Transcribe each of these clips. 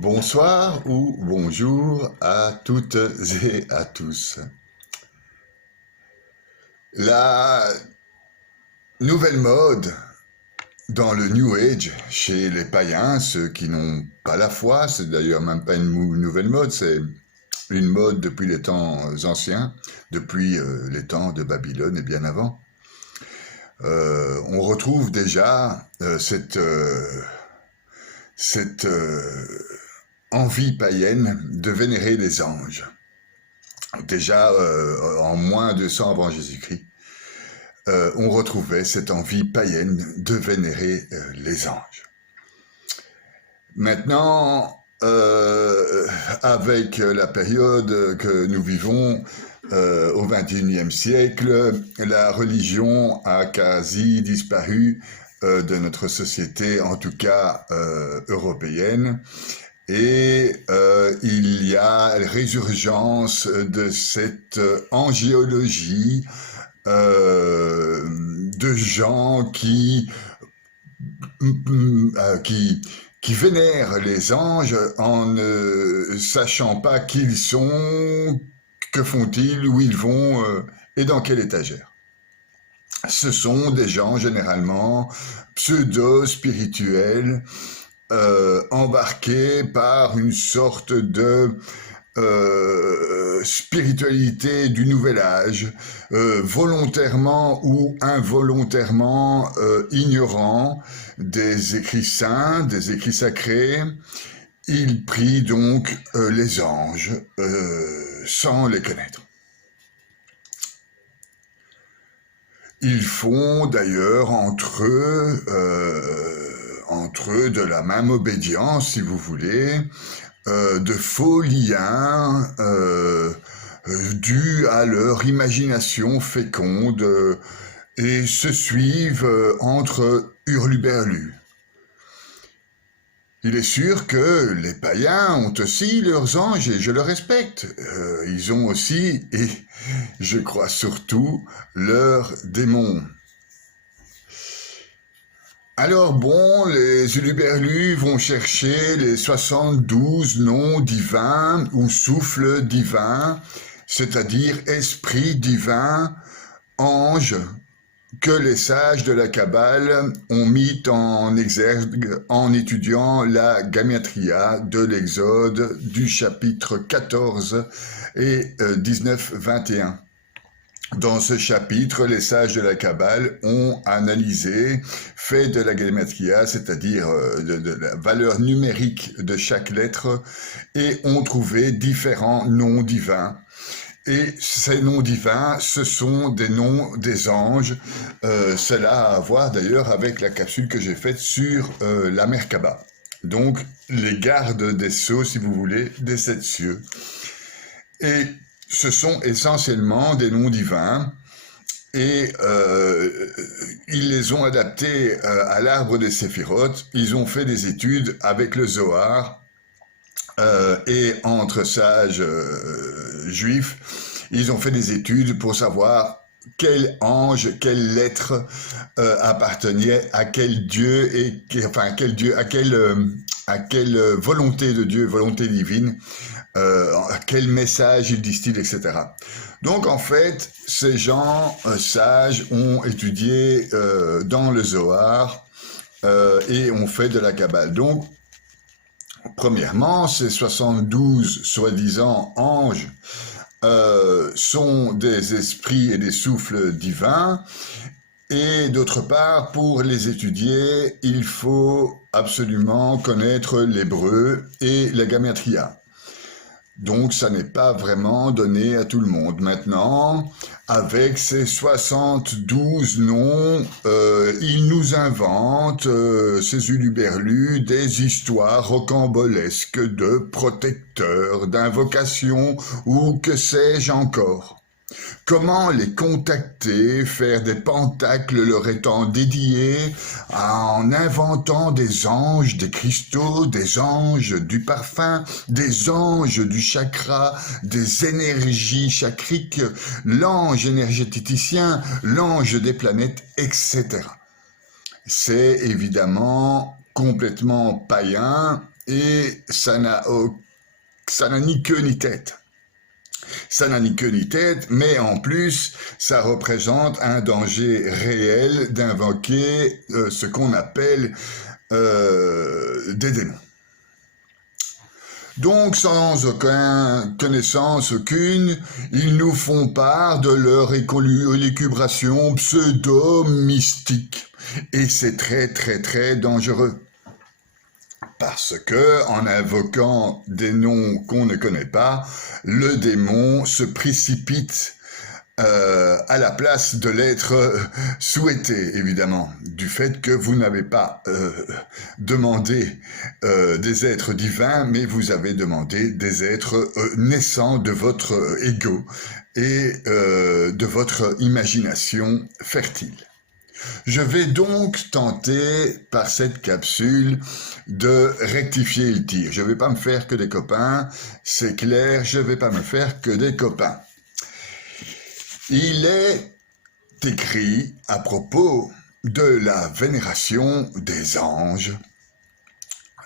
Bonsoir ou bonjour à toutes et à tous. La nouvelle mode dans le New Age chez les païens, ceux qui n'ont pas la foi, c'est d'ailleurs même pas une nouvelle mode, c'est une mode depuis les temps anciens, depuis les temps de Babylone et bien avant. On retrouve déjà cette envie païenne de vénérer les anges. Déjà en moins de 100 avant Jésus-Christ, on retrouvait cette envie païenne de vénérer les anges. Maintenant, avec la période que nous vivons au XXIe siècle, la religion a quasi disparu de notre société, en tout cas européenne. Et il y a résurgence de cette angiologie de gens qui vénèrent les anges en ne sachant pas qui ils sont, que font-ils, où ils vont et dans quelle étagère. Ce sont des gens généralement pseudo-spirituels, embarqués par une sorte de spiritualité du nouvel âge, volontairement ou involontairement ignorant des écrits saints, des écrits sacrés. Ils prient donc les anges sans les connaître. Ils font d'ailleurs entre eux de la même obédience, si vous voulez, de faux liens dus à leur imagination féconde et se suivent entre hurluberlus. Il est sûr que les païens ont aussi leurs anges et je le respecte. Ils ont aussi, et je crois surtout, leurs démons. Alors bon, les huluberlus vont chercher les 72 noms divins ou souffles divins, c'est-à-dire esprits divins, anges, que les sages de la Kabbale ont mis en exergue en étudiant la gamatria de l'Exode du chapitre 14 et 19-21. Dans ce chapitre, les sages de la Kabbale ont analysé, fait de la gematria, c'est-à-dire de la valeur numérique de chaque lettre, et ont trouvé différents noms divins. Et ces noms divins, ce sont des noms des anges. Cela a à voir d'ailleurs avec la capsule que j'ai faite sur la Merkaba. Donc, les gardes des sceaux, si vous voulez, des 7 cieux. Et ce sont essentiellement des noms divins et ils les ont adaptés à l'arbre des séphirotes. Ils ont fait des études avec le Zohar et entre sages juifs, ils ont fait des études pour savoir quel ange, quelle lettre appartenait à quel Dieu et enfin quel Dieu, à quelle volonté de Dieu, volonté divine. Quel message ils distillent, etc. Donc en fait, ces gens sages ont étudié dans le Zohar et ont fait de la Kabbale. Donc, premièrement, ces 72 soi-disant anges sont des esprits et des souffles divins. Et d'autre part, pour les étudier, il faut absolument connaître l'hébreu et la gamatria. Donc, ça n'est pas vraiment donné à tout le monde. Maintenant, avec ces 72 noms, ils nous inventent, ces huluberlus, des histoires rocambolesques de protecteurs, d'invocations ou que sais-je encore. Comment les contacter, faire des pentacles leur étant dédiés, en inventant des anges, des cristaux, des anges du parfum, des anges du chakra, des énergies chakriques, l'ange énergéticien, l'ange des planètes, etc. C'est évidemment complètement païen et ça n'a ni queue ni tête. Ça n'a ni queue ni tête, mais en plus, ça représente un danger réel d'invoquer ce qu'on appelle des démons. Donc, sans aucune connaissance aucune, ils nous font part de leur élucubration pseudo-mystique. Et c'est très, très, très dangereux. Parce que, en invoquant des noms qu'on ne connaît pas, le démon se précipite à la place de l'être souhaité, évidemment, du fait que vous n'avez pas demandé des êtres divins, mais vous avez demandé des êtres naissants de votre ego et de votre imagination fertile. Je vais donc tenter, par cette capsule, de rectifier le tir. Je ne vais pas me faire que des copains, c'est clair, je ne vais pas me faire que des copains. Il est écrit à propos de la vénération des anges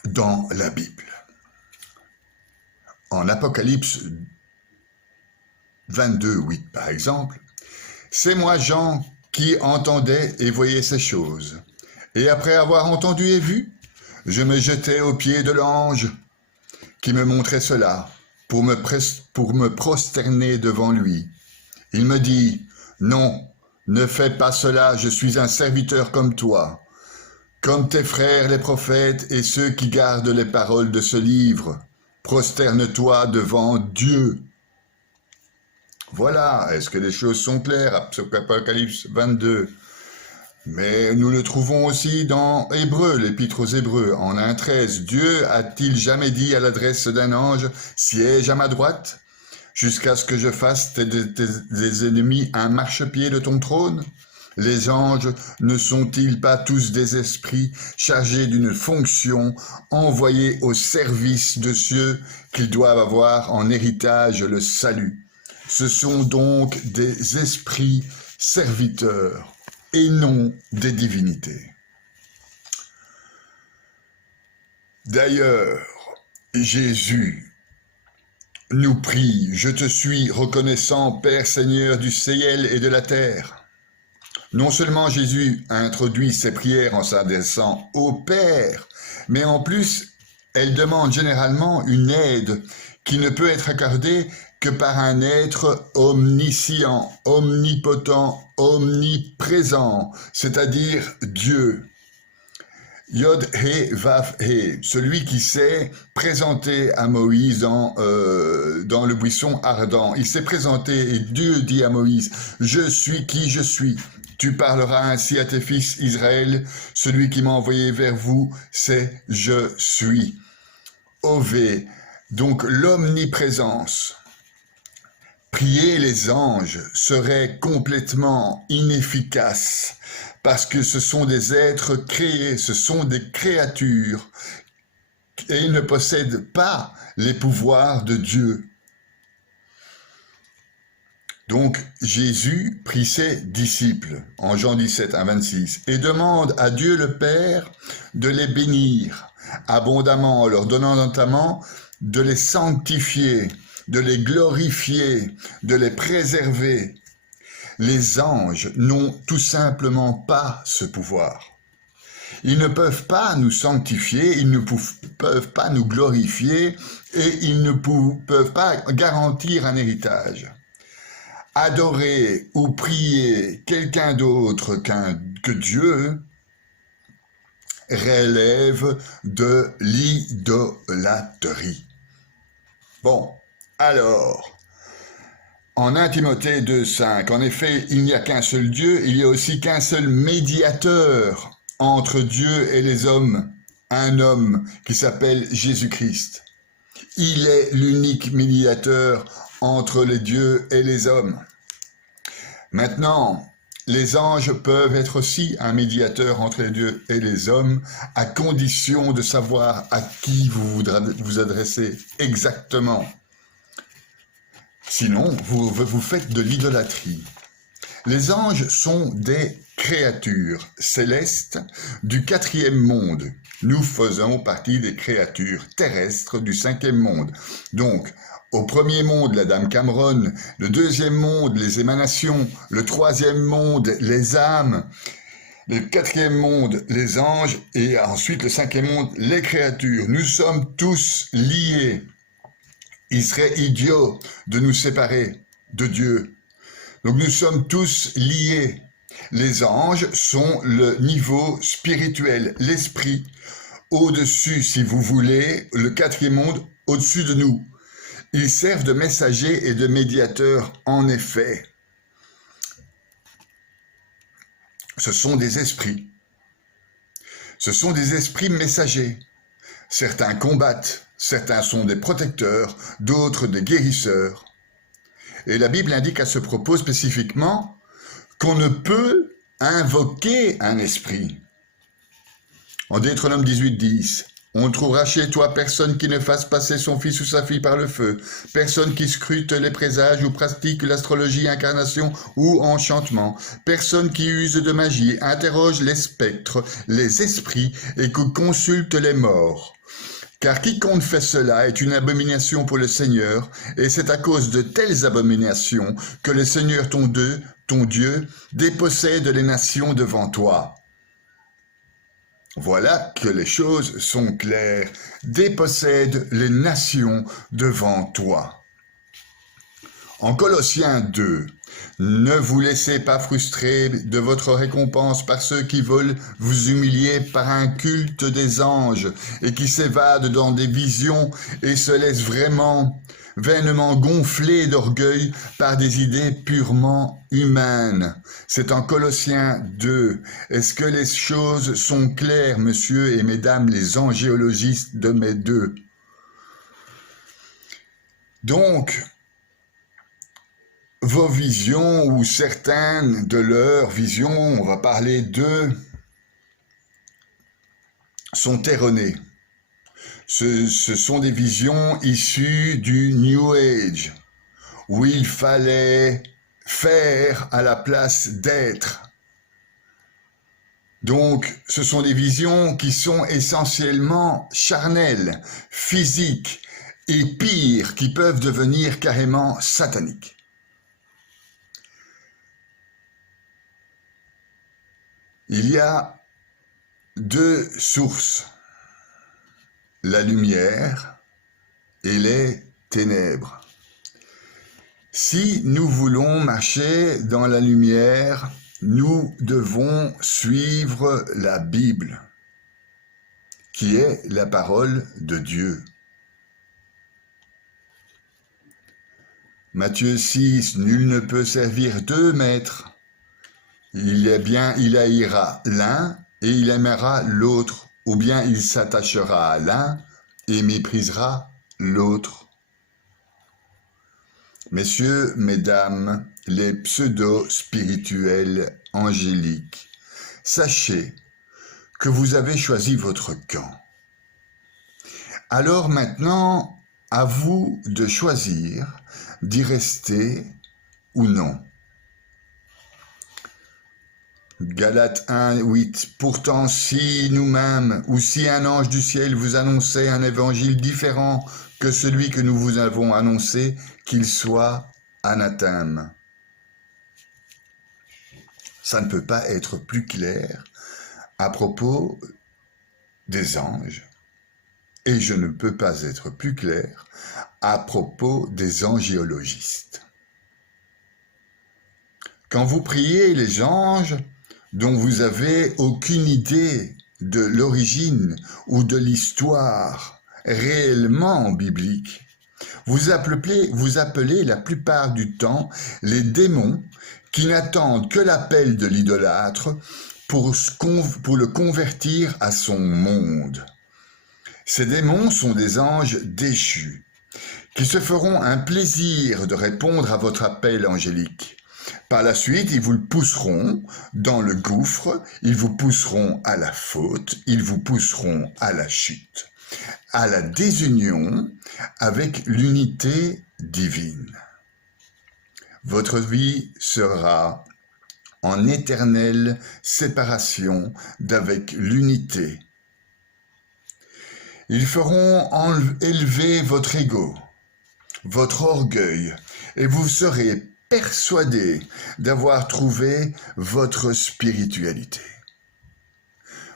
dans la Bible. En Apocalypse 22:8 par exemple, « C'est moi Jean qui entendais et voyais ces choses. Et après avoir entendu et vu, je me jetai aux pieds de l'ange qui me montrait cela pour me prosterner devant lui. Il me dit, non, ne fais pas cela, je suis un serviteur comme toi, comme tes frères les prophètes et ceux qui gardent les paroles de ce livre. Prosterne-toi devant Dieu. » Voilà, est-ce que les choses sont claires? Apocalypse 22. Mais nous le trouvons aussi dans Hébreux, l'épître aux Hébreux, en 1:13. Dieu a-t-il jamais dit à l'adresse d'un ange, siège à ma droite, jusqu'à ce que je fasse des ennemis un marchepied de ton trône? Les anges ne sont-ils pas tous des esprits chargés d'une fonction envoyés au service de ceux qu'ils doivent avoir en héritage le salut? Ce sont donc des esprits serviteurs et non des divinités. D'ailleurs, Jésus nous prie, « Je te suis reconnaissant, Père Seigneur du ciel et de la terre. » Non seulement Jésus a introduit ses prières en s'adressant au Père, mais en plus, elle demande généralement une aide qui ne peut être accordée que par un être omniscient, omnipotent, omniprésent, c'est-à-dire Dieu. Yod He Vav He, celui qui s'est présenté à Moïse dans le buisson ardent. Il s'est présenté et Dieu dit à Moïse, « Je suis qui je suis. Tu parleras ainsi à tes fils Israël, celui qui m'a envoyé vers vous, c'est je suis. » Ové, donc l'omniprésence. Prier les anges serait complètement inefficace parce que ce sont des êtres créés, ce sont des créatures et ils ne possèdent pas les pouvoirs de Dieu. Donc Jésus prie ses disciples en Jean 17:26 et demande à Dieu le Père de les bénir abondamment en leur donnant notamment de les sanctifier, de les glorifier, de les préserver. Les anges n'ont tout simplement pas ce pouvoir. Ils ne peuvent pas nous sanctifier, ils ne peuvent pas nous glorifier et ils ne peuvent pas garantir un héritage. Adorer ou prier quelqu'un d'autre que Dieu relève de l'idolâtrie. Bon, alors, en 1 Timothée 2:5, en effet, il n'y a qu'un seul Dieu, il y a aussi qu'un seul médiateur entre Dieu et les hommes, un homme qui s'appelle Jésus-Christ. Il est l'unique médiateur entre les dieux et les hommes. Maintenant, les anges peuvent être aussi un médiateur entre les dieux et les hommes, à condition de savoir à qui vous vous adressez exactement. Sinon, vous faites de l'idolâtrie. Les anges sont des créatures célestes du 4e monde. Nous faisons partie des créatures terrestres du 5e monde. Donc, au 1er monde, la Dame Cameron, le 2e monde, les émanations, le 3e monde, les âmes, le 4e monde, les anges, et ensuite le 5e monde, les créatures. Nous sommes tous liés. Il serait idiot de nous séparer de Dieu. Donc nous sommes tous liés. Les anges sont le niveau spirituel, l'esprit, au-dessus, si vous voulez, le 4e monde, au-dessus de nous. Ils servent de messagers et de médiateurs, en effet. Ce sont des esprits. Ce sont des esprits messagers. Certains combattent, certains sont des protecteurs, d'autres des guérisseurs. Et la Bible indique à ce propos spécifiquement qu'on ne peut invoquer un esprit. En Deutéronome 18:10, on ne trouvera chez toi personne qui ne fasse passer son fils ou sa fille par le feu, personne qui scrute les présages ou pratique l'astrologie, incarnation ou enchantement, personne qui use de magie, interroge les spectres, les esprits et qui consulte les morts. Car quiconque fait cela est une abomination pour le Seigneur, et c'est à cause de telles abominations que le Seigneur ton Dieu dépossède les nations devant toi. Voilà que les choses sont claires, dépossède les nations devant toi. En Colossiens 2, ne vous laissez pas frustrer de votre récompense par ceux qui veulent vous humilier par un culte des anges et qui s'évadent dans des visions et se laissent vainement gonfler d'orgueil par des idées purement humaines. C'est en Colossiens 2. Est-ce que les choses sont claires, monsieur et mesdames les angéologistes de mes deux? Donc, vos visions ou certaines de leurs visions, on va parler d'eux, sont erronées. Ce sont des visions issues du New Age, où il fallait faire à la place d'être. Donc, ce sont des visions qui sont essentiellement charnelles, physiques, et pire, qui peuvent devenir carrément sataniques. Il y a deux sources, la lumière et les ténèbres. Si nous voulons marcher dans la lumière, nous devons suivre la Bible, qui est la parole de Dieu. Matthieu 6, nul ne peut servir deux maîtres. Il haïra l'un et il aimera l'autre, ou bien il s'attachera à l'un et méprisera l'autre. Messieurs, mesdames, les pseudo-spirituels angéliques, sachez que vous avez choisi votre camp. Alors maintenant, à vous de choisir d'y rester ou non. Galates 1, 8. Pourtant, si nous-mêmes ou si un ange du ciel vous annonçait un évangile différent que celui que nous vous avons annoncé, qu'il soit anathème. Ça ne peut pas être plus clair à propos des anges. Et je ne peux pas être plus clair à propos des angéologistes. Quand vous priez les anges, dont vous n'avez aucune idée de l'origine ou de l'histoire réellement biblique, vous appelez la plupart du temps les démons qui n'attendent que l'appel de l'idolâtre pour le convertir à son monde. Ces démons sont des anges déchus, qui se feront un plaisir de répondre à votre appel angélique. Par la suite, ils vous le pousseront dans le gouffre, ils vous pousseront à la faute, ils vous pousseront à la chute, à la désunion avec l'unité divine. Votre vie sera en éternelle séparation d'avec l'unité. Ils feront élever votre ego, votre orgueil, et vous serez persuadé d'avoir trouvé votre spiritualité.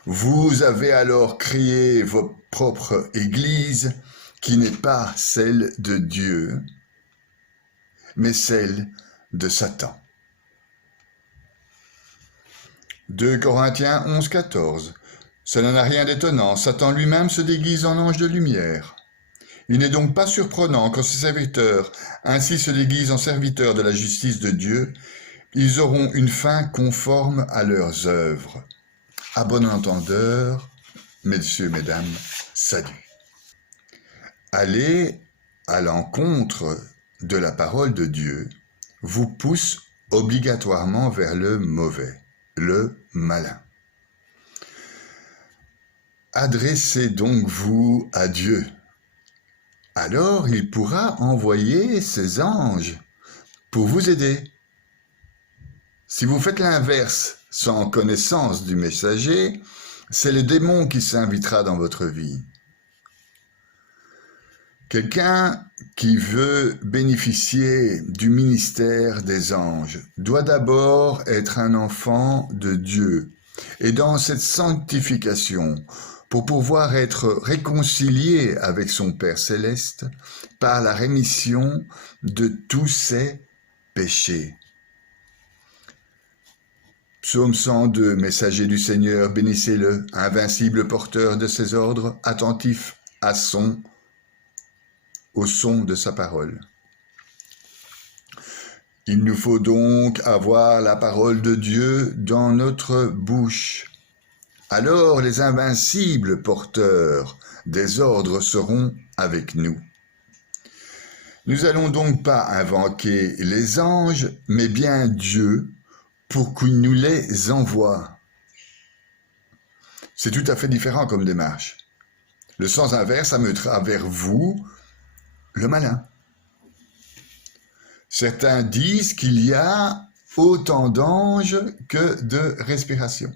Vous avez alors créé votre propre Église qui n'est pas celle de Dieu, mais celle de Satan. 2 Corinthiens 11, 14. Cela n'a rien d'étonnant, Satan lui-même se déguise en ange de lumière. Il n'est donc pas surprenant quand ses serviteurs ainsi se déguisent en serviteurs de la justice de Dieu, ils auront une fin conforme à leurs œuvres. À bon entendeur, messieurs, mesdames, salut. Aller à l'encontre de la parole de Dieu vous pousse obligatoirement vers le mauvais, le malin. Adressez donc vous à Dieu. Alors il pourra envoyer ses anges pour vous aider. Si vous faites l'inverse sans connaissance du messager, c'est le démon qui s'invitera dans votre vie. Quelqu'un qui veut bénéficier du ministère des anges doit d'abord être un enfant de Dieu. Et dans cette sanctification, pour pouvoir être réconcilié avec son Père céleste par la rémission de tous ses péchés. Psaume 102, messager du Seigneur, bénissez-le, invincible porteur de ses ordres, attentif au son de sa parole. Il nous faut donc avoir la parole de Dieu dans notre bouche. Alors les invincibles porteurs des ordres seront avec nous. Nous allons donc pas invoquer les anges, mais bien Dieu, pour qu'il nous les envoie. C'est tout à fait différent comme démarche. Le sens inverse amènera vers vous le malin. Certains disent qu'il y a autant d'anges que de respirations.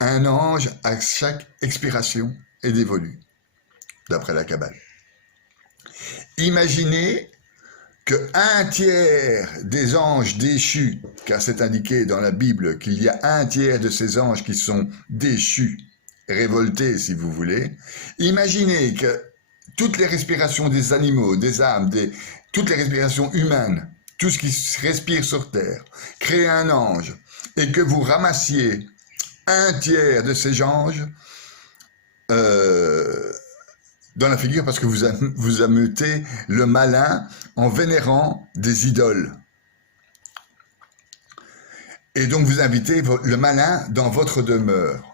Un ange à chaque expiration est dévolu, d'après la Kabbale. Imaginez que 1/3 des anges déchus, car c'est indiqué dans la Bible qu'il y a 1/3 de ces anges qui sont déchus, révoltés si vous voulez, imaginez que toutes les respirations des animaux, des âmes, toutes les respirations humaines, tout ce qui se respire sur terre, créent un ange, et que vous ramassiez 1/3 de ces anges dans la figure parce que vous ameutez le malin en vénérant des idoles. Et donc vous invitez le malin dans votre demeure.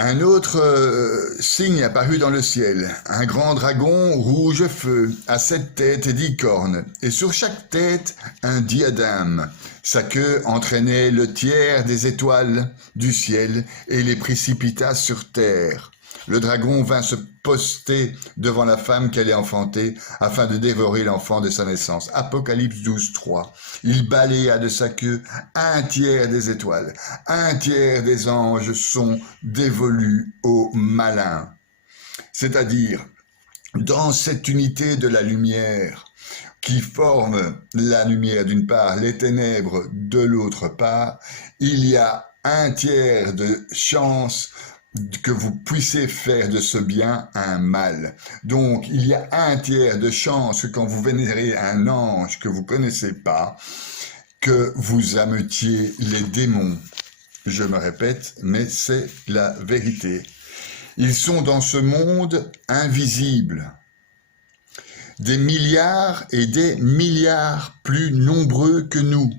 Un autre signe apparut dans le ciel, un grand dragon rouge feu, à 7 têtes et 10 cornes, et sur chaque tête un diadème. Sa queue entraînait le tiers des étoiles du ciel et les précipita sur terre. Le dragon vint se poster devant la femme qu'elle a enfantée afin de dévorer l'enfant de sa naissance. Apocalypse 12, 3. Il balaya de sa queue 1/3 des étoiles. 1/3 des anges sont dévolus au malin. C'est-à-dire, dans cette unité de la lumière qui forme la lumière d'une part, les ténèbres de l'autre part, il y a 1/3 de chance que vous puissiez faire de ce bien un mal. Donc, il y a 1/3 de chance que quand vous vénérez un ange que vous ne connaissez pas, que vous ameutiez les démons. Je me répète, mais c'est la vérité. Ils sont dans ce monde invisible. Des milliards et des milliards plus nombreux que nous.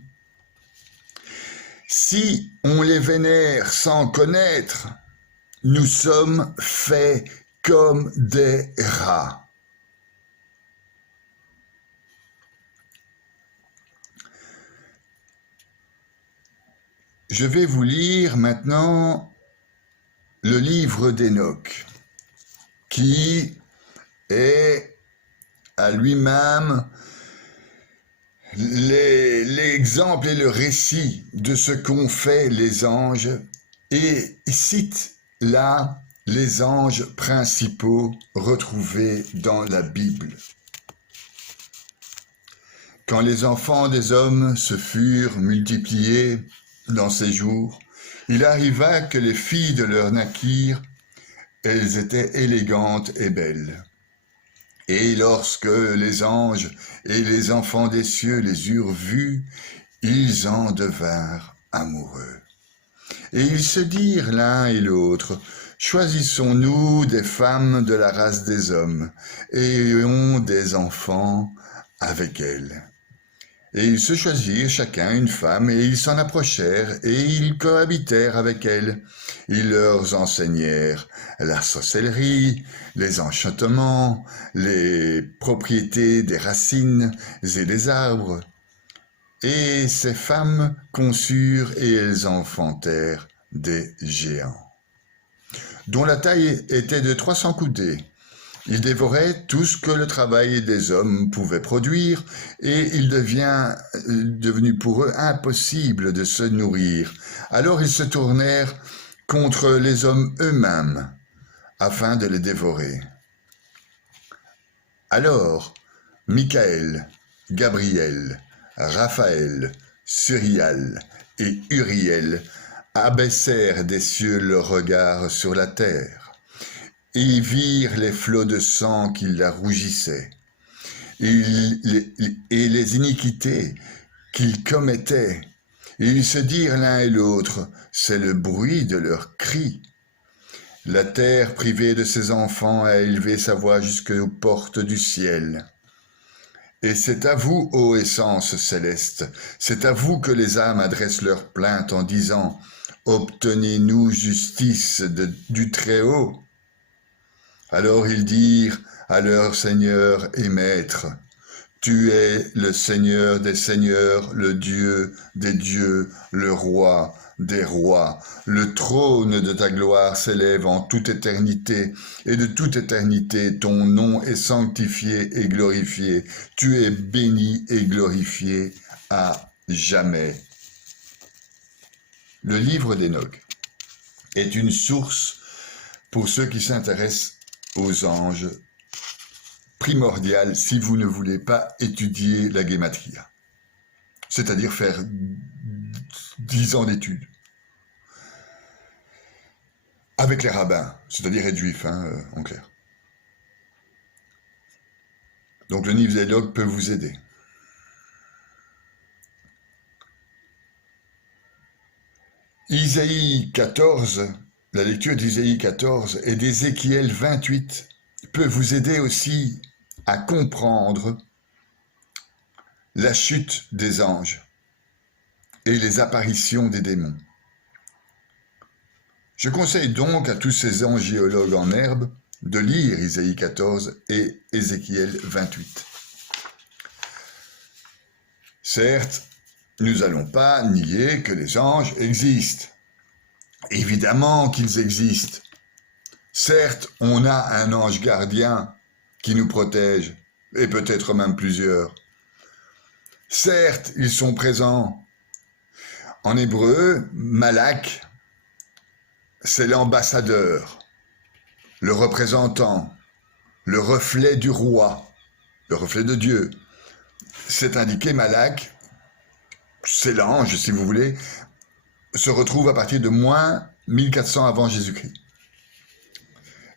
Si on les vénère sans connaître, nous sommes faits comme des rats. Je vais vous lire maintenant le livre d'Enoch, qui est à lui-même l'exemple et le récit de ce qu'ont fait les anges et cite là les anges principaux retrouvés dans la Bible. Quand les enfants des hommes se furent multipliés dans ces jours, il arriva que les filles de leur naquirent, elles étaient élégantes et belles. Et lorsque les anges et les enfants des cieux les eurent vues, ils en devinrent amoureux. Et ils se dirent l'un et l'autre, choisissons-nous des femmes de la race des hommes, et ayons des enfants avec elles. Et ils se choisirent chacun une femme, et ils s'en approchèrent, et ils cohabitèrent avec elles. Ils leur enseignèrent la sorcellerie, les enchantements, les propriétés des racines et des arbres. Et ces femmes conçurent et elles enfantèrent des géants, dont la taille était de 300 coudées. Ils dévoraient tout ce que le travail des hommes pouvait produire, et il devenu pour eux impossible de se nourrir. Alors ils se tournèrent contre les hommes eux-mêmes, afin de les dévorer. Alors, Michaël, Gabriel, Raphaël, Suriel et Uriel abaissèrent des cieux leur regard sur la terre, et ils virent les flots de sang qui la rougissaient, et les iniquités qu'ils commettaient. Et ils se dirent l'un et l'autre, c'est le bruit de leurs cris. La terre privée de ses enfants a élevé sa voix jusqu'aux portes du ciel. Et c'est à vous, ô essence céleste, c'est à vous que les âmes adressent leurs plaintes en disant « Obtenez-nous justice du Très-Haut ». Alors ils dirent à leur Seigneur et Maître, « Tu es le Seigneur des seigneurs, le Dieu des dieux, le Roi des rois. Le trône de ta gloire s'élève en toute éternité, et de toute éternité ton nom est sanctifié et glorifié. Tu es béni et glorifié à jamais. » Le livre d'Hénoch est une source pour ceux qui s'intéressent aux anges, primordial si vous ne voulez pas étudier la Gematria, c'est-à-dire faire 10 ans d'études. Avec les rabbins, c'est-à-dire être juif, en clair. Donc le livre d'Hénoch peut vous aider. Isaïe 14, la lecture d'Isaïe 14 et d'Ézéchiel 28 peut vous aider aussi à comprendre la chute des anges et les apparitions des démons. Je conseille donc à tous ces angiologues en herbe de lire Isaïe 14 et Ézéchiel 28. Certes, nous n'allons pas nier que les anges existent. Évidemment qu'ils existent. Certes, on a un ange gardien qui nous protège, et peut-être même plusieurs. Certes, ils sont présents. En hébreu, Malak, c'est l'ambassadeur, le représentant, le reflet du roi, le reflet de Dieu. C'est indiqué Malak, c'est l'ange si vous voulez, se retrouve à partir de moins 1400 avant Jésus-Christ.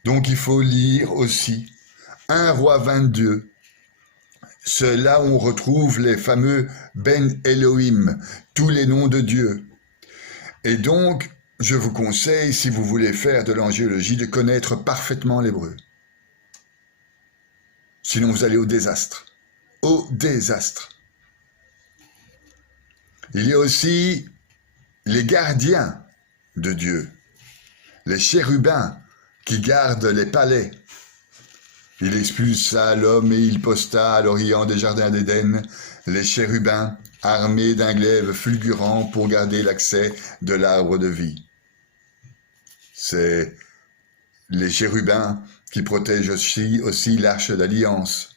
Donc il faut lire aussi 1 Roi 22. C'est là où on retrouve les fameux Ben Elohim, tous les noms de Dieu. Et donc, je vous conseille, si vous voulez faire de l'angéologie, de connaître parfaitement l'hébreu. Sinon, vous allez au désastre. Au désastre. Il y a aussi les gardiens de Dieu, les chérubins qui gardent les palais. Il expulsa l'homme et il posta à l'orient des jardins d'Éden les chérubins armés d'un glaive fulgurant pour garder l'accès de l'arbre de vie. C'est les chérubins qui protègent aussi l'arche d'alliance.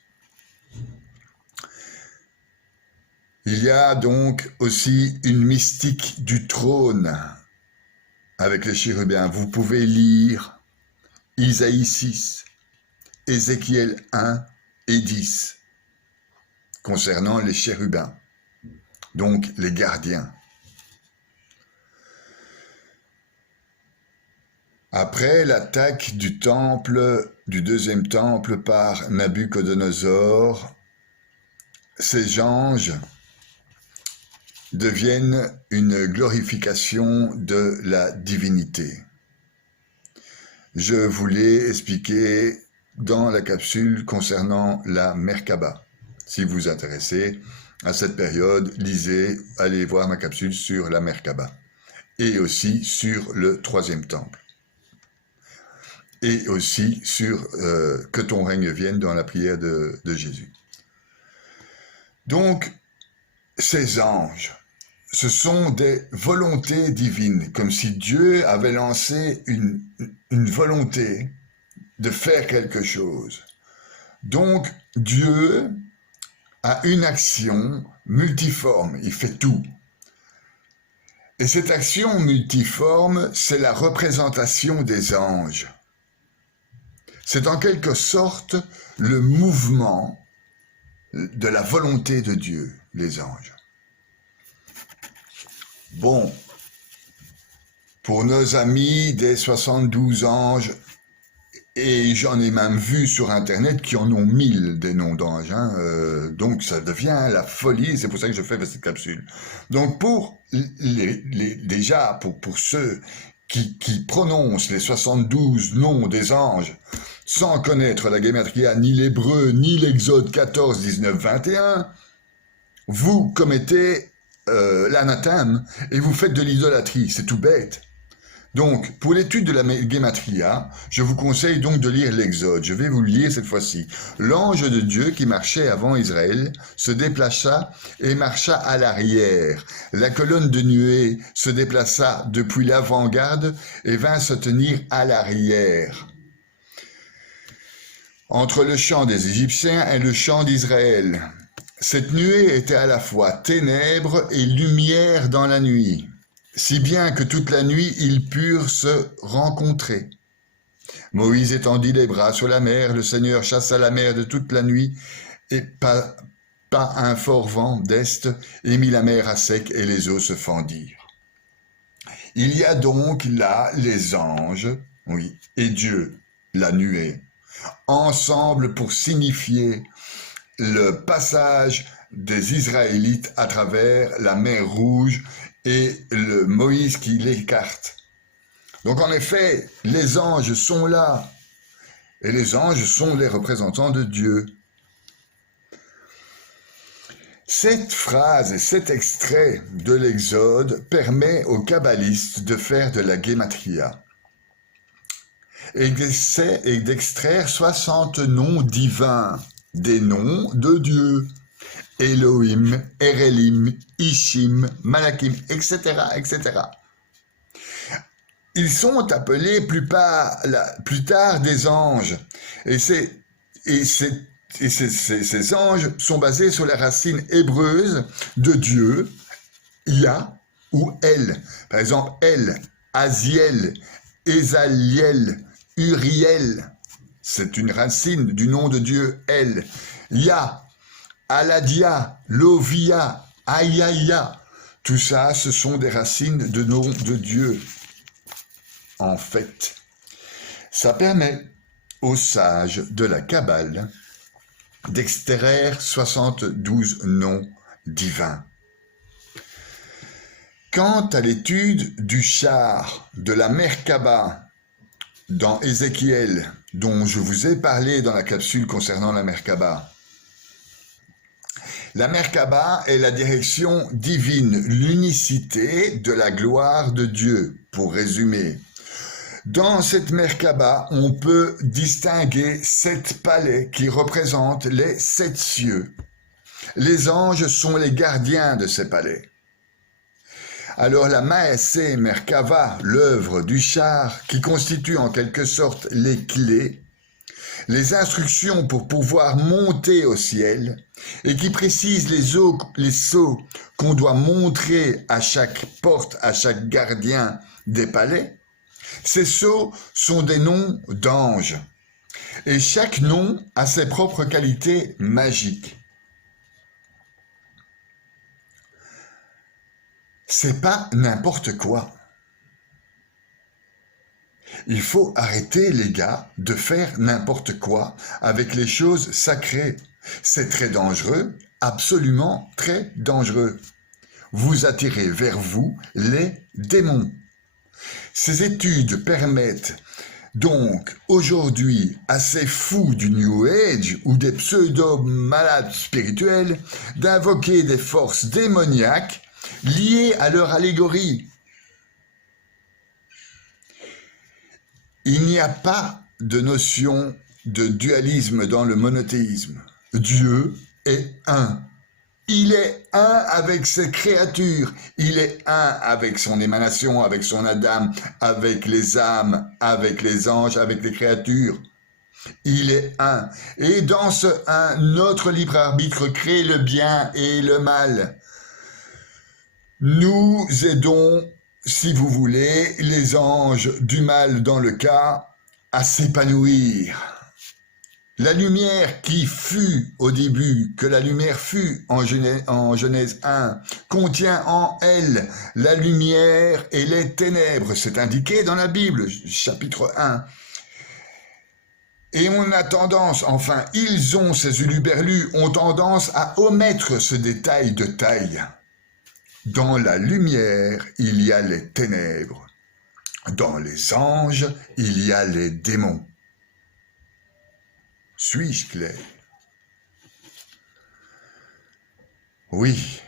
Il y a donc aussi une mystique du trône avec les chérubins. Vous pouvez lire Isaïe 6, Ézéchiel 1 et 10 concernant les chérubins, donc les gardiens. Après l'attaque du temple, du deuxième temple par Nabuchodonosor, ces anges deviennent une glorification de la divinité. Je vous l'ai expliqué dans la capsule concernant la Merkaba. Si vous vous intéressez à cette période, lisez, allez voir ma capsule sur la Merkaba et aussi sur le troisième temple. Et aussi sur que ton règne vienne dans la prière de Jésus. Donc, ces anges, ce sont des volontés divines, comme si Dieu avait lancé une volonté de faire quelque chose. Donc, Dieu a une action multiforme, il fait tout. Et cette action multiforme, c'est la représentation des anges. C'est en quelque sorte le mouvement de la volonté de Dieu, les anges. Bon, pour nos amis des 72 anges, et j'en ai même vu sur Internet qui en ont 1000 des noms d'anges, donc ça devient la folie, c'est pour ça que je fais cette capsule. Donc pour déjà, pour ceux qui prononcent les 72 noms des anges, sans connaître la Gematria, ni l'hébreu, ni l'Exode 14, 19, 21, vous commettez l'anathème et vous faites de l'idolâtrie, c'est tout bête. Donc, pour l'étude de la Gematria, je vous conseille donc de lire l'Exode. Je vais vous le lire cette fois-ci. L'ange de Dieu qui marchait avant Israël se déplaça et marcha à l'arrière. La colonne de nuée se déplaça depuis l'avant-garde et vint se tenir à l'arrière, entre le champ des Égyptiens et le champ d'Israël. Cette nuée était à la fois ténèbres et lumière dans la nuit, si bien que toute la nuit ils purent se rencontrer. Moïse étendit les bras sur la mer, le Seigneur chassa la mer de toute la nuit, et pas un fort vent d'est, et mit la mer à sec, et les eaux se fendirent. Il y a donc là les anges, oui, et Dieu, la nuée, ensemble pour signifier le passage des Israélites à travers la mer Rouge et le Moïse qui l'écarte. Donc en effet, les anges sont là, et les anges sont les représentants de Dieu. Cette phrase et cet extrait de l'Exode permet aux kabbalistes de faire de la Gematria et d'extraire 60 noms divins, des noms de Dieu. Elohim, Erelim, Ishim, Malakim, etc., etc. Ils sont appelés plus tard des anges. Et ces anges sont basés sur la racine hébreuse de Dieu, Yah ou El. Par exemple, El, Aziel, Ezaliel, Uriel. C'est une racine du nom de Dieu, El. Yah, Aladia, Lovia, Ayaya, tout ça, ce sont des racines de noms de Dieu. En fait, ça permet aux sages de la Kabbale d'extraire 72 noms divins. Quant à l'étude du char de la Merkaba dans Ézéchiel, dont je vous ai parlé dans la capsule concernant la Merkaba, la Merkaba est la direction divine, l'unicité de la gloire de Dieu, pour résumer. Dans cette Merkaba, on peut distinguer 7 palais qui représentent les 7 cieux. Les anges sont les gardiens de ces palais. Alors la Maaseh Merkava, l'œuvre du char, qui constitue en quelque sorte les clés, les instructions pour pouvoir monter au ciel et qui précise les sceaux qu'on doit montrer à chaque porte, à chaque gardien des palais, ces sceaux sont des noms d'anges. Et chaque nom a ses propres qualités magiques. C'est pas n'importe quoi. Il faut arrêter, les gars, de faire n'importe quoi avec les choses sacrées. C'est très dangereux, absolument très dangereux. Vous attirez vers vous les démons. Ces études permettent donc aujourd'hui à ces fous du New Age ou des pseudo-malades spirituels d'invoquer des forces démoniaques liées à leur allégorie. Il n'y a pas de notion de dualisme dans le monothéisme. Dieu est un. Il est un avec ses créatures. Il est un avec son émanation, avec son Adam, avec les âmes, avec les anges, avec les créatures. Il est un. Et dans ce un, notre libre arbitre crée le bien et le mal. Nous aidons, si vous voulez, les anges du mal dans le cas, à s'épanouir. La lumière qui fut au début, que la lumière fut en Genèse 1, contient en elle la lumière et les ténèbres. C'est indiqué dans la Bible, chapitre 1. Et on a tendance, enfin, ils ont, ces huluberlus, ont tendance à omettre ce détail de taille. Dans la lumière, il y a les ténèbres. Dans les anges, il y a les démons. Suis-je clair? Oui.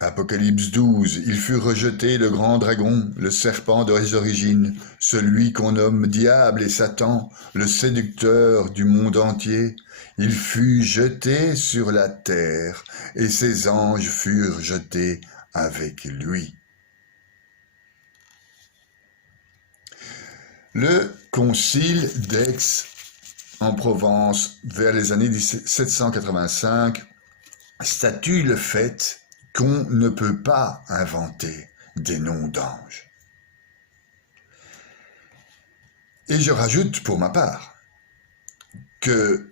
Apocalypse 12, il fut rejeté le grand dragon, le serpent des origines, celui qu'on nomme diable et Satan, le séducteur du monde entier. Il fut jeté sur la terre, et ses anges furent jetés avec lui. Le concile d'Aix en Provence, vers les années 1785, statue le fait qu'on ne peut pas inventer des noms d'anges. Et je rajoute pour ma part que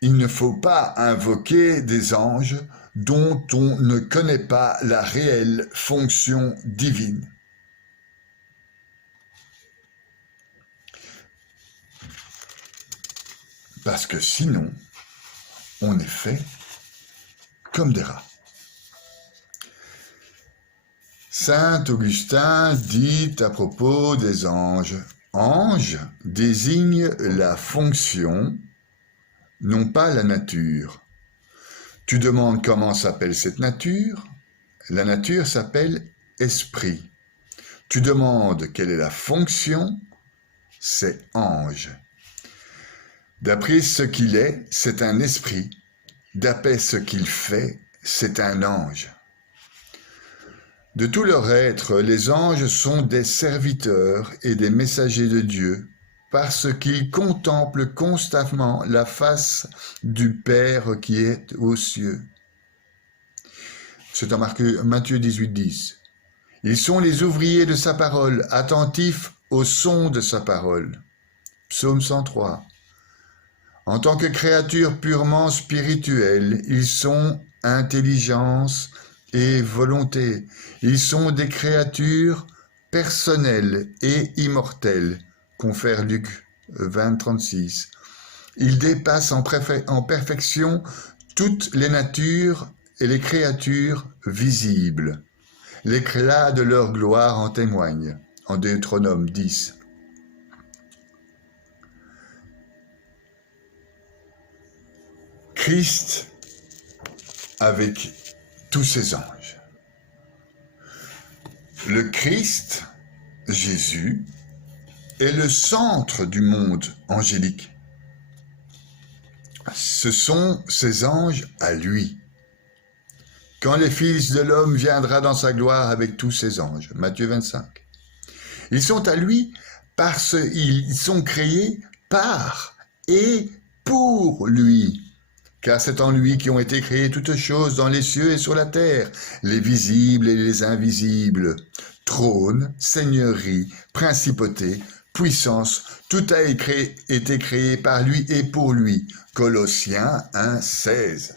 il ne faut pas invoquer des anges dont on ne connaît pas la réelle fonction divine. Parce que sinon, on est fait comme des rats. Saint Augustin dit à propos des anges, « Ange désigne la fonction, non pas la nature. Tu demandes comment s'appelle cette nature? La nature s'appelle esprit. Tu demandes quelle est la fonction? C'est ange. D'après ce qu'il est, c'est un esprit. D'après ce qu'il fait, c'est un ange. De tout leur être, les anges sont des serviteurs et des messagers de Dieu, parce qu'ils contemplent constamment la face du Père qui est aux cieux. C'est en Matthieu 18, 10. Ils sont les ouvriers de sa parole, attentifs au son de sa parole. Psaume 103. En tant que créatures purement spirituelles, ils sont intelligence et volonté. Ils sont des créatures personnelles et immortelles, confère Luc 20, 36. Ils dépassent en perfection toutes les natures et les créatures visibles. L'éclat de leur gloire en témoigne, en Deutéronome 10. Christ avec tous ses anges. Le Christ, Jésus, est le centre du monde angélique. Ce sont ses anges à lui. Quand le Fils de l'homme viendra dans sa gloire avec tous ses anges. Matthieu 25. Ils sont à lui parce qu'ils sont créés par et pour lui. Car c'est en lui qu'ont été créées toutes choses dans les cieux et sur la terre, les visibles et les invisibles. Trône, seigneurie, principauté, puissance, tout a été créé par lui et pour lui. Colossiens 1,16.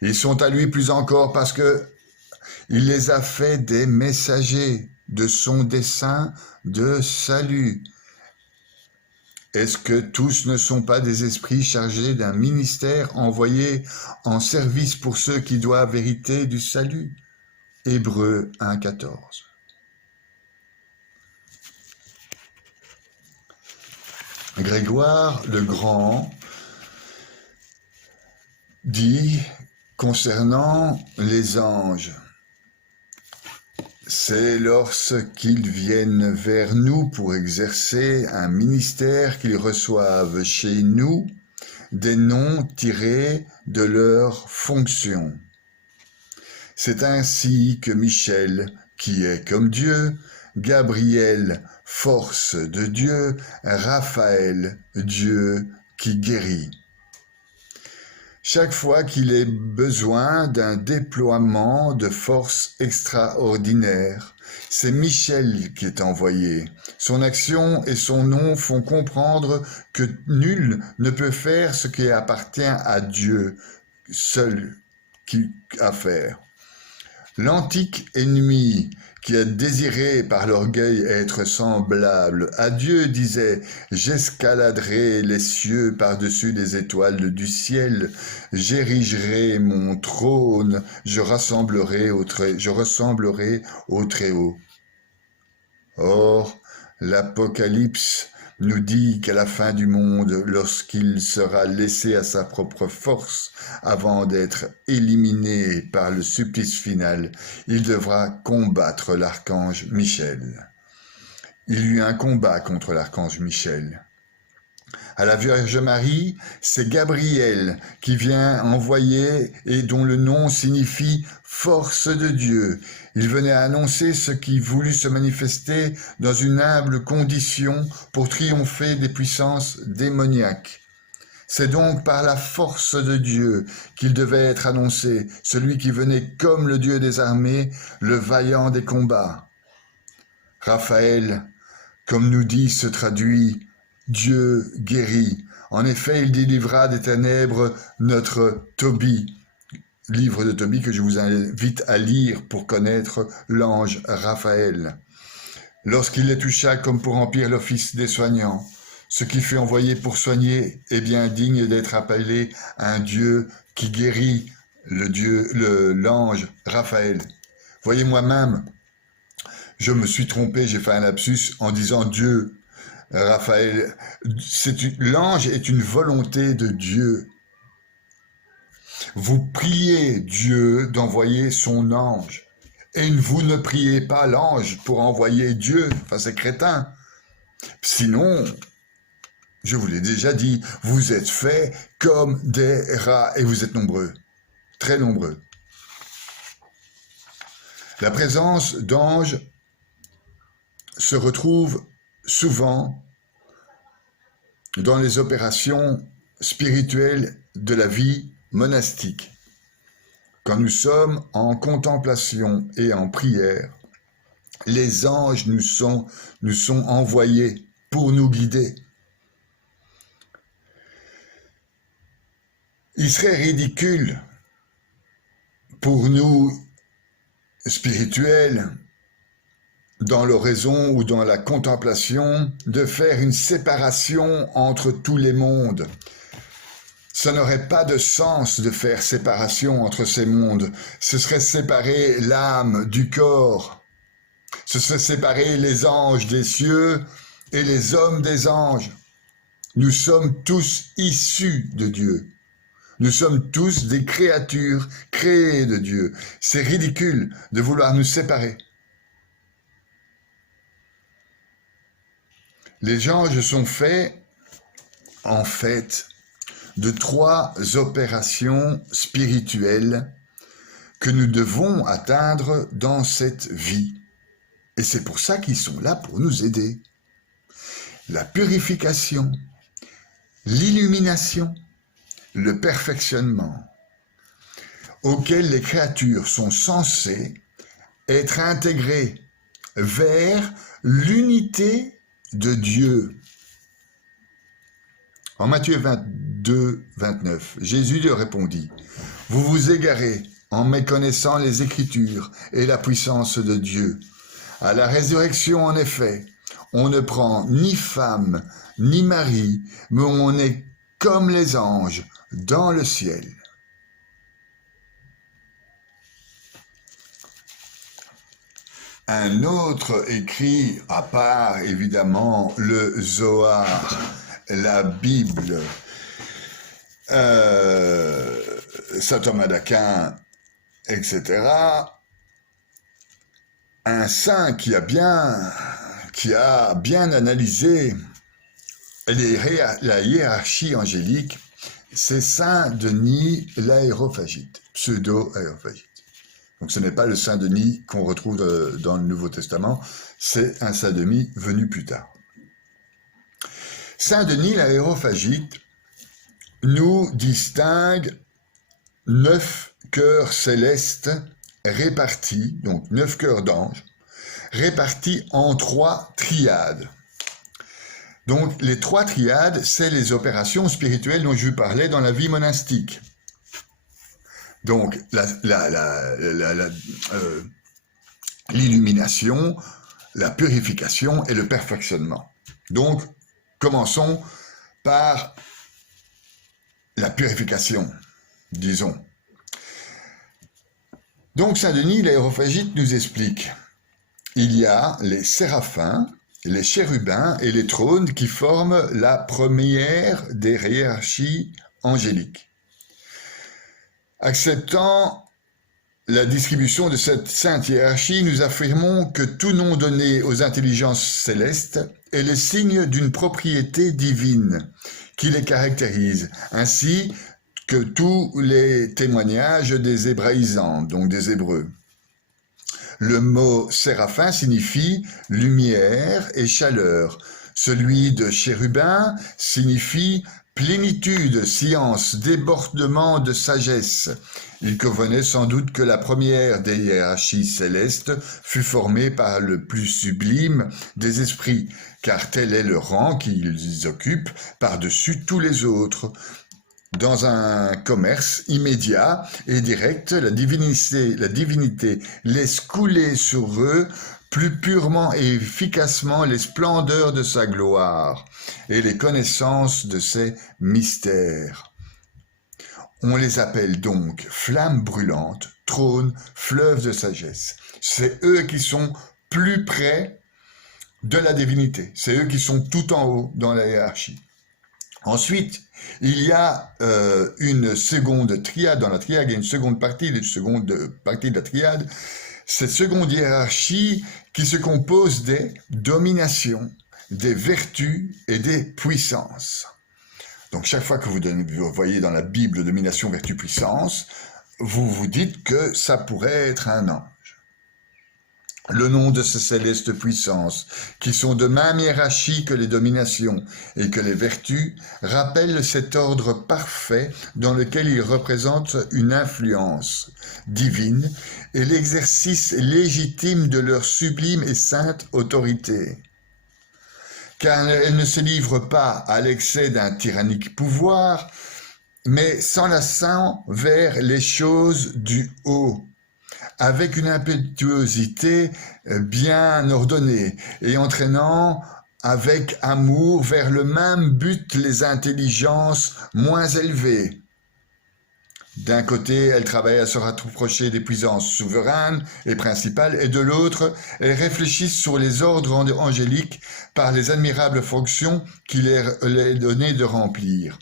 Ils sont à lui plus encore parce que il les a fait des messagers de son dessein de salut. Est-ce que tous ne sont pas des esprits chargés d'un ministère envoyé en service pour ceux qui doivent hériter du salut? Hébreux 1,14. Grégoire le Grand dit concernant les anges, c'est lorsqu'ils viennent vers nous pour exercer un ministère qu'ils reçoivent chez nous des noms tirés de leurs fonctions. C'est ainsi que Michel, qui est comme Dieu, Gabriel, force de Dieu, Raphaël, Dieu qui guérit. Chaque fois qu'il est besoin d'un déploiement de force extraordinaire, c'est Michel qui est envoyé. Son action et son nom font comprendre que nul ne peut faire ce qui appartient à Dieu seul à faire. L'antique ennemi qui a désiré par l'orgueil être semblable à Dieu disait « J'escaladerai les cieux par-dessus les étoiles du ciel, j'érigerai mon trône, je ressemblerai au Très-Haut. » Or, l'Apocalypse nous dit qu'à la fin du monde, lorsqu'il sera laissé à sa propre force, avant d'être éliminé par le supplice final, il devra combattre l'archange Michel. Il y eut un combat contre l'archange Michel. À la Vierge Marie, c'est Gabriel qui vient envoyer et dont le nom signifie « force de Dieu ». Il venait annoncer ce qui voulut se manifester dans une humble condition pour triompher des puissances démoniaques. C'est donc par la force de Dieu qu'il devait être annoncé, celui qui venait comme le Dieu des armées, le vaillant des combats. Raphaël, comme nous dit, se traduit Dieu guérit. En effet, il délivra des ténèbres notre Tobie, livre de Tobie que je vous invite à lire pour connaître l'ange Raphaël. Lorsqu'il les toucha comme pour remplir l'office des soignants, ce qui fut envoyé pour soigner est bien digne d'être appelé un Dieu qui guérit, l'ange Raphaël. Voyez, moi-même, je me suis trompé, j'ai fait un lapsus en disant Dieu. Raphaël, l'ange est une volonté de Dieu. Vous priez Dieu d'envoyer son ange. Et vous ne priez pas l'ange pour envoyer Dieu. Enfin, c'est crétin. Sinon, je vous l'ai déjà dit, vous êtes faits comme des rats. Et vous êtes nombreux. Très nombreux. La présence d'anges se retrouve souvent dans les opérations spirituelles de la vie monastique. Quand nous sommes en contemplation et en prière, les anges nous sont envoyés pour nous guider. Il serait ridicule pour nous spirituels, dans l'oraison ou dans la contemplation, de faire une séparation entre tous les mondes. Ça n'aurait pas de sens de faire séparation entre ces mondes. Ce serait séparer l'âme du corps. Ce serait séparer les anges des cieux et les hommes des anges. Nous sommes tous issus de Dieu. Nous sommes tous des créatures créées de Dieu. C'est ridicule de vouloir nous séparer. Les anges sont faits, en fait, de 3 opérations spirituelles que nous devons atteindre dans cette vie. Et c'est pour ça qu'ils sont là pour nous aider. la purification, l'illumination, le perfectionnement, auquel les créatures sont censées être intégrées vers l'unité de Dieu. En Matthieu 22, 29, Jésus leur répondit, « Vous vous égarez en méconnaissant les Écritures et la puissance de Dieu. À la résurrection, en effet, on ne prend ni femme ni mari, mais on est comme les anges dans le ciel. » Un autre écrit, à part évidemment le Zohar, la Bible, saint Thomas d'Aquin, etc., un saint qui a bien analysé la hiérarchie angélique, c'est saint Denis l'Aérophagite, pseudo-aérophagite. Donc ce n'est pas le saint Denis qu'on retrouve dans le Nouveau Testament, c'est un saint Denis venu plus tard. Saint Denis l'Aérophagite nous distingue 9 cœurs célestes répartis, donc 9 cœurs d'anges, répartis en 3 triades. Donc les 3 triades, c'est les opérations spirituelles dont je vous parlais dans la vie monastique. Donc l'illumination, la purification et le perfectionnement. Donc commençons par la purification, disons. Donc saint Denis l'Aérophagite nous explique, il y a les séraphins, les chérubins et les trônes qui forment la première des hiérarchies angéliques. Acceptant la distribution de cette sainte hiérarchie, nous affirmons que tout nom donné aux intelligences célestes est le signe d'une propriété divine qui les caractérise, ainsi que tous les témoignages des hébraïsants, donc des Hébreux. Le mot séraphin signifie lumière et chaleur. Celui de chérubin signifie plénitude, science, débordement de sagesse. Il convenait sans doute que la première des hiérarchies célestes fut formée par le plus sublime des esprits, car tel est le rang qu'ils occupent par-dessus tous les autres. Dans un commerce immédiat et direct, la divinité laisse couler sur eux plus purement et efficacement les splendeurs de sa gloire et les connaissances de ses mystères. On les appelle donc flammes brûlantes, trônes, fleuves de sagesse. C'est eux qui sont plus près de la divinité. C'est eux qui sont tout en haut dans la hiérarchie. Ensuite, il y a une seconde triade. Dans la triade, il y a une seconde partie de la triade. Cette seconde hiérarchie qui se compose des dominations, des vertus et des puissances. Donc chaque fois que vous voyez dans la Bible domination, vertu, puissance, vous vous dites que ça pourrait être un ange. Le nom de ces célestes puissances, qui sont de même hiérarchie que les dominations et que les vertus, rappellent cet ordre parfait dans lequel ils représentent une influence divine et l'exercice légitime de leur sublime et sainte autorité. Car elles ne se livrent pas à l'excès d'un tyrannique pouvoir, mais s'enlaçant vers les choses du haut, avec une impétuosité bien ordonnée et entraînant avec amour vers le même but les intelligences moins élevées. D'un côté, elles travaillent à se rapprocher des puissances souveraines et principales, et de l'autre, elles réfléchissent sur les ordres angéliques par les admirables fonctions qu'il leur est donné de remplir.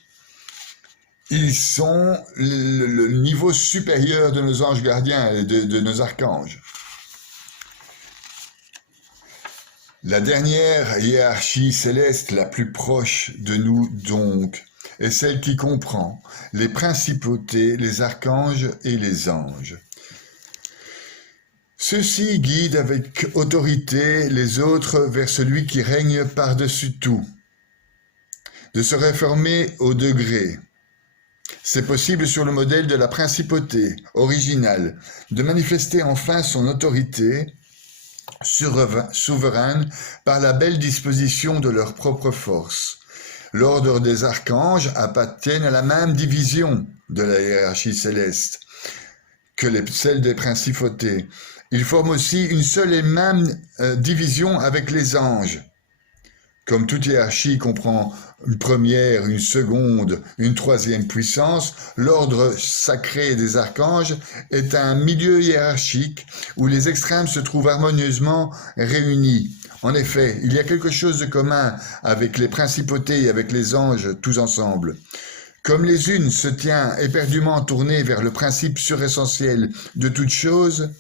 Ils sont le niveau supérieur de nos anges gardiens et de nos archanges. La dernière hiérarchie céleste, la plus proche de nous donc, est celle qui comprend les principautés, les archanges et les anges. Ceux-ci guident avec autorité les autres vers celui qui règne par-dessus tout, de se réformer au degré. C'est possible sur le modèle de la principauté originale, de manifester enfin son autorité souveraine par la belle disposition de leur propre force. L'ordre des archanges appartiennent à la même division de la hiérarchie céleste que celle des principautés. Ils forment aussi une seule et même division avec les anges. Comme toute hiérarchie comprend une première, une seconde, une troisième puissance, l'ordre sacré des archanges est un milieu hiérarchique où les extrêmes se trouvent harmonieusement réunis. En effet, il y a quelque chose de commun avec les principautés et avec les anges tous ensemble. Comme les unes se tiennent éperdument tournées vers le principe suressentiel de toute chose,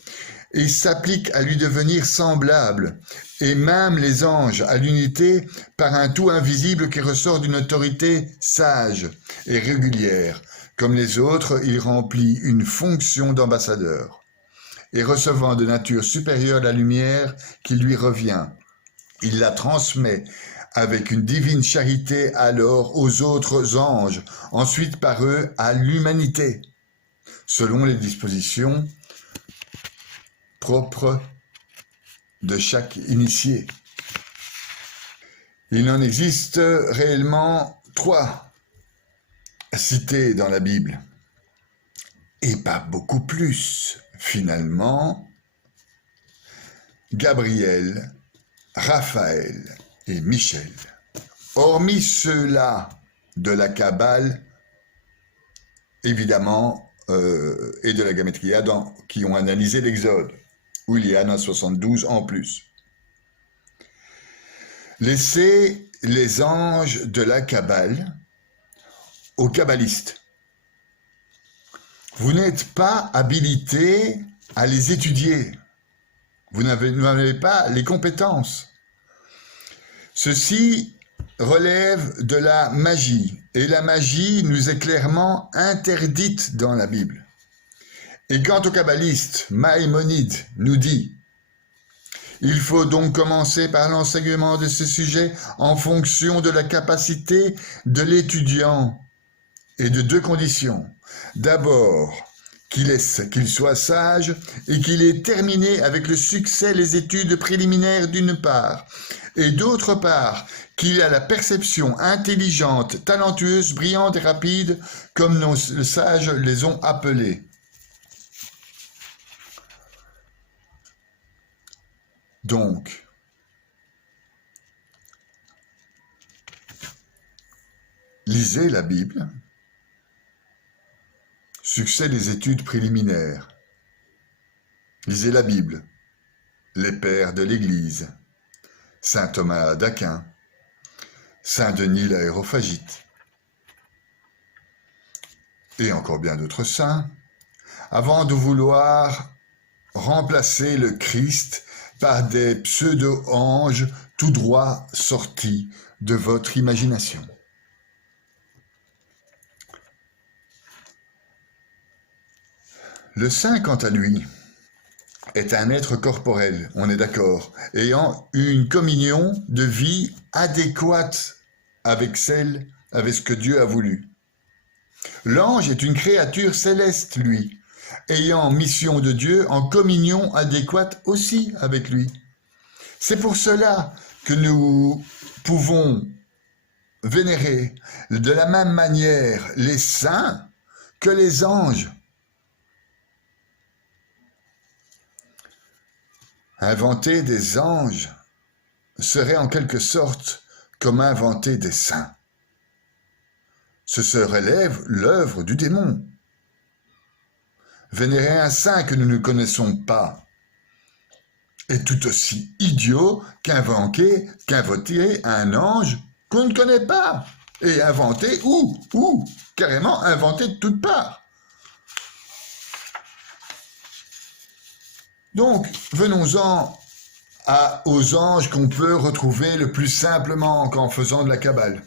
et s'appliquent à lui devenir semblable, et même les anges à l'unité par un tout invisible qui ressort d'une autorité sage et régulière. Comme les autres, il remplit une fonction d'ambassadeur, et recevant de nature supérieure la lumière qui lui revient, il la transmet avec une divine charité alors aux autres anges, ensuite par eux à l'humanité, selon les dispositions propre de chaque initié. Il en existe réellement 3 cités dans la Bible, et pas beaucoup plus, finalement. Gabriel, Raphaël et Michel. Hormis ceux-là de la Kabbale, évidemment, et de la Gamatria, qui ont analysé l'Exode, où il y en a 72 en plus. Laissez les anges de la Kabbale aux kabbalistes. Vous n'êtes pas habilité à les étudier. Vous n'avez pas les compétences. Ceci relève de la magie, et la magie nous est clairement interdite dans la Bible. Et quant aux kabbalistes, Maïmonide nous dit « Il faut donc commencer par l'enseignement de ce sujet en fonction de la capacité de l'étudiant et de 2 conditions. D'abord, qu'il soit sage et qu'il ait terminé avec le succès les études préliminaires d'une part, et d'autre part, qu'il a la perception intelligente, talentueuse, brillante et rapide, comme nos sages les ont appelés. » Donc, lisez la Bible, succès des études préliminaires. Lisez la Bible, les pères de l'Église, saint Thomas d'Aquin, saint Denis l'Aérophagite, et encore bien d'autres saints, avant de vouloir remplacer le Christ par des pseudo-anges tout droit sortis de votre imagination. Le saint, quant à lui, est un être corporel, on est d'accord, ayant une communion de vie adéquate avec ce que Dieu a voulu. L'ange est une créature céleste, lui, ayant mission de Dieu en communion adéquate aussi avec lui. C'est pour cela que nous pouvons vénérer de la même manière les saints que les anges. Inventer des anges serait en quelque sorte comme inventer des saints. Ce serait l'œuvre du démon. Vénérer un saint que nous ne connaissons pas est tout aussi idiot qu'invoquer un ange qu'on ne connaît pas et inventer ou carrément inventer de toutes parts. Donc, venons-en aux anges qu'on peut retrouver le plus simplement qu'en faisant de la Kabbale.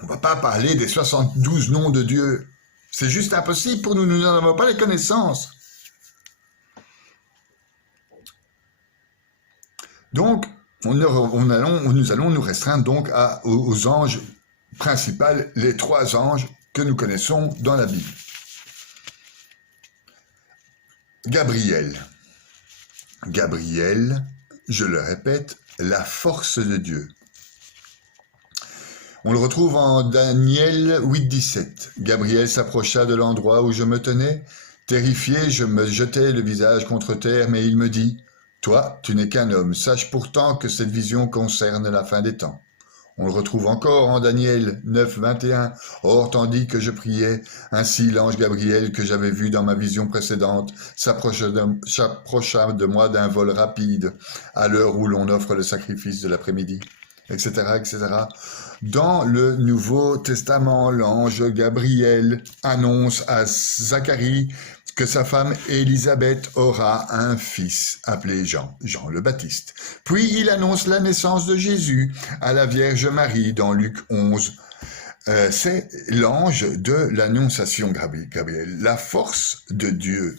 On ne va pas parler des 72 noms de Dieu. C'est juste impossible pour nous, nous n'en avons pas les connaissances. Donc, nous allons nous restreindre donc aux anges principales, les 3 anges que nous connaissons dans la Bible. Gabriel. Gabriel, je le répète, la force de Dieu. On le retrouve en Daniel 8,17. Gabriel s'approcha de l'endroit où je me tenais. Terrifié, je me jetai le visage contre terre, mais il me dit, « Toi, tu n'es qu'un homme, sache pourtant que cette vision concerne la fin des temps. » On le retrouve encore en Daniel 9, 21. Or, tandis que je priais, ainsi l'ange Gabriel que j'avais vu dans ma vision précédente s'approcha de moi d'un vol rapide à l'heure où l'on offre le sacrifice de l'après-midi, etc., etc. Dans le Nouveau Testament, l'ange Gabriel annonce à Zacharie que sa femme Élisabeth aura un fils appelé Jean, Jean le Baptiste. Puis il annonce la naissance de Jésus à la Vierge Marie dans Luc 11. C'est l'ange de l'annonciation Gabriel, la force de Dieu.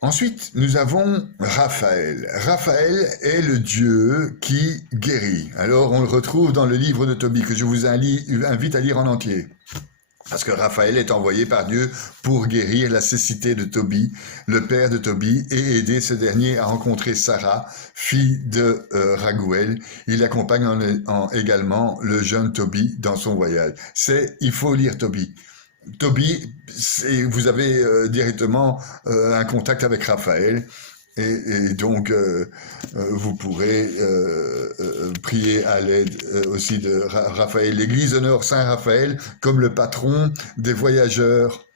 Ensuite, nous avons Raphaël. Raphaël est le Dieu qui guérit. Alors, on le retrouve dans le livre de Tobie, que je vous invite à lire en entier. Parce que Raphaël est envoyé par Dieu pour guérir la cécité de Tobie, le père de Tobie, et aider ce dernier à rencontrer Sarah, fille de Raguel. Il accompagne également le jeune Tobie dans son voyage. Il faut lire Tobie. Tobie, vous avez directement un contact avec Raphaël. Et donc, vous pourrez prier à l'aide aussi de Raphaël. L'Église honore Saint Raphaël comme le patron des voyageurs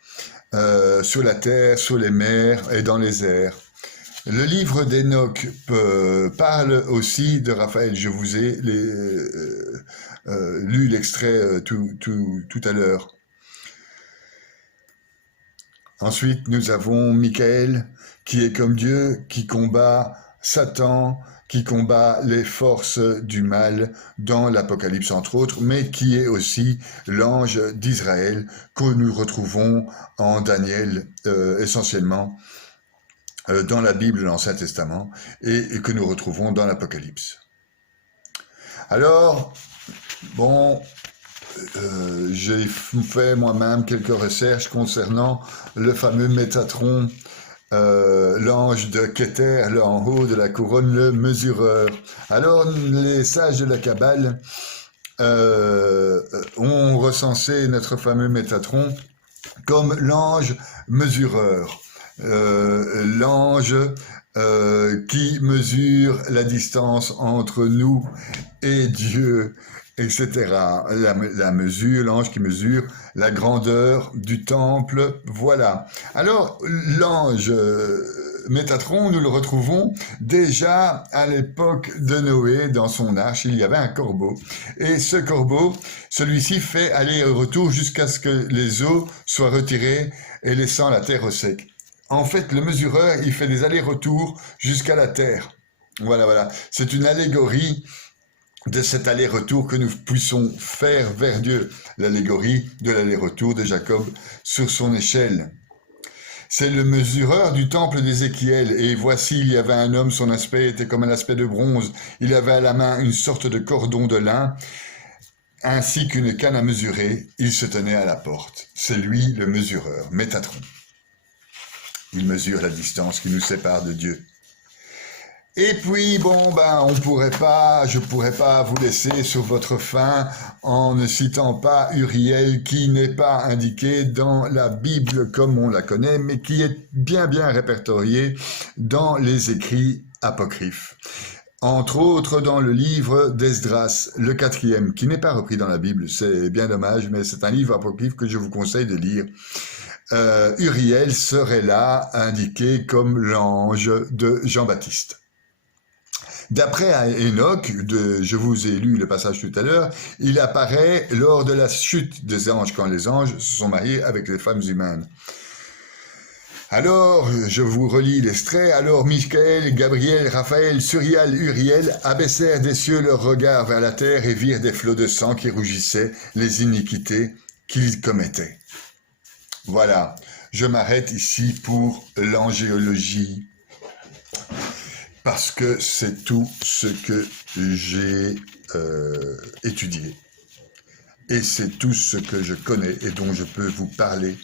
sur la terre, sur les mers et dans les airs. Le livre d'Enoch parle aussi de Raphaël. Je vous ai lu l'extrait tout à l'heure. Ensuite, nous avons Michael, qui est comme Dieu, qui combat Satan, qui combat les forces du mal dans l'Apocalypse entre autres, mais qui est aussi l'ange d'Israël que nous retrouvons en Daniel essentiellement dans la Bible, l'Ancien Testament, et que nous retrouvons dans l'Apocalypse. Alors, bon... j'ai fait moi-même quelques recherches concernant le fameux Métatron, l'ange de Keter, là en haut de la couronne, le mesureur. Alors, les sages de la Kabbale ont recensé notre fameux Métatron comme l'ange mesureur, l'ange qui mesure la distance entre nous et Dieu, etc. La mesure, l'ange qui mesure la grandeur du temple, voilà. Alors, l'ange Métatron, nous le retrouvons déjà à l'époque de Noé, dans son arche, il y avait un corbeau. Et ce corbeau, celui-ci fait aller-retour jusqu'à ce que les eaux soient retirées et laissant la terre au sec. En fait, le mesureur, il fait des allers-retours jusqu'à la terre. Voilà, voilà. C'est une allégorie de cet aller-retour que nous puissions faire vers Dieu, l'allégorie de l'aller-retour de Jacob sur son échelle. C'est le mesureur du temple d'Ézéchiel, et voici, il y avait un homme, son aspect était comme un aspect de bronze, il avait à la main une sorte de cordon de lin, ainsi qu'une canne à mesurer, il se tenait à la porte. C'est lui le mesureur, Métatron. Il mesure la distance qui nous sépare de Dieu. Et puis, bon, je pourrais pas vous laisser sur votre faim en ne citant pas Uriel, qui n'est pas indiqué dans la Bible comme on la connaît, mais qui est bien répertorié dans les écrits apocryphes. Entre autres dans le livre d'Esdras, le 4e, qui n'est pas repris dans la Bible, c'est bien dommage, mais c'est un livre apocryphe que je vous conseille de lire. Uriel serait là indiqué comme l'ange de Jean-Baptiste. D'après Enoch, je vous ai lu le passage tout à l'heure, il apparaît lors de la chute des anges, quand les anges se sont mariés avec les femmes humaines. Alors, je vous relis l'extrait, alors Michaël, Gabriel, Raphaël, Suriel, Uriel abaissèrent des cieux leurs regards vers la terre et virent des flots de sang qui rougissaient les iniquités qu'ils commettaient. Voilà, je m'arrête ici pour l'angéologie. parce que c'est tout ce que j'ai étudié. Et c'est tout ce que je connais et dont je peux vous parler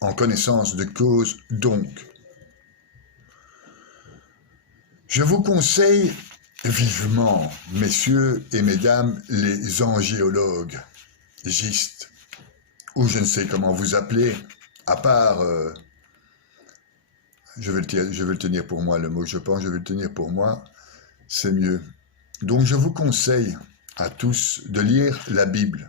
en connaissance de cause. Donc, je vous conseille vivement, messieurs et mesdames, les angiologues, gistes, ou je ne sais comment vous appeler, à part, je vais le tenir pour moi, le mot que je pense, je vais le tenir pour moi, c'est mieux. Donc je vous conseille à tous de lire la Bible.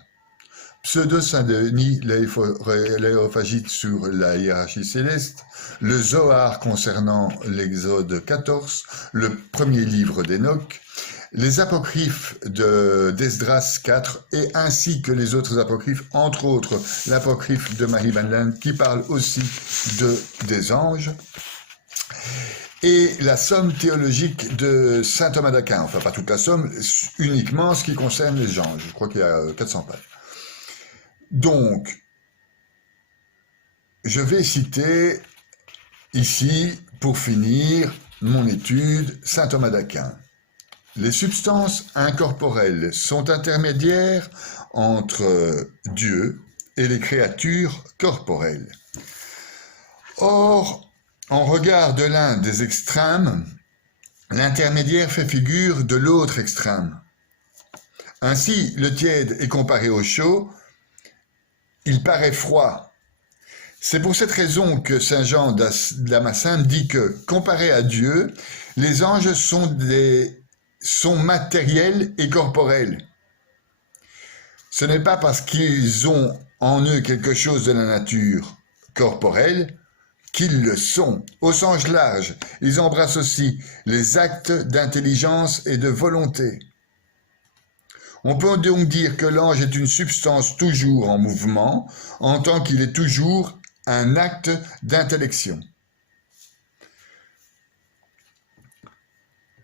Pseudo-Saint-Denis, l'Aérophagite sur la hiérarchie céleste, le Zohar concernant l'Exode 14, le premier livre d'Enoch, les apocryphes d'Esdras 4 et ainsi que les autres apocryphes, entre autres l'apocryphe de Marie Bandelin qui parle aussi des anges, et la somme théologique de saint Thomas d'Aquin, enfin pas toute la somme, uniquement ce qui concerne les anges, je crois qu'il y a 400 pages. Donc, je vais citer ici, pour finir, mon étude, saint Thomas d'Aquin. Les substances incorporelles sont intermédiaires entre Dieu et les créatures corporelles. Or, en regard de l'un des extrêmes, l'intermédiaire fait figure de l'autre extrême. Ainsi, le tiède est comparé au chaud, il paraît froid. C'est pour cette raison que saint Jean Damascène dit que, comparé à Dieu, les anges sont matériels et corporels. Ce n'est pas parce qu'ils ont en eux quelque chose de la nature corporelle qu'ils le sont. Au sens large, ils embrassent aussi les actes d'intelligence et de volonté. On peut donc dire que l'ange est une substance toujours en mouvement, en tant qu'il est toujours un acte d'intellection.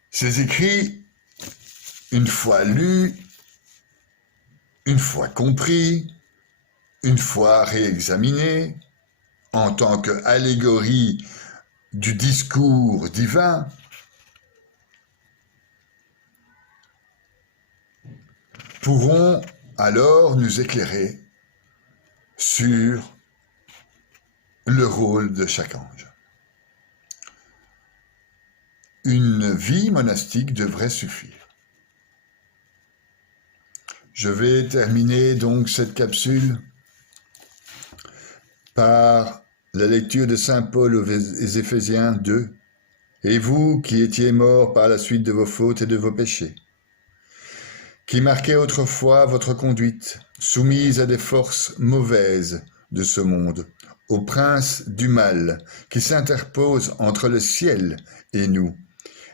Ces écrits, une fois lus, une fois compris, une fois réexaminés, en tant qu'allégorie du discours divin, pourront alors nous éclairer sur le rôle de chaque ange. Une vie monastique devrait suffire. Je vais terminer donc cette capsule par la lecture de saint Paul aux Éphésiens 2. « Et vous qui étiez morts par la suite de vos fautes et de vos péchés, qui marquaient autrefois votre conduite, soumise à des forces mauvaises de ce monde, au prince du mal, qui s'interpose entre le ciel et nous,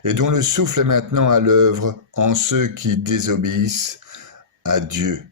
et dont le souffle est maintenant à l'œuvre en ceux qui désobéissent à Dieu. »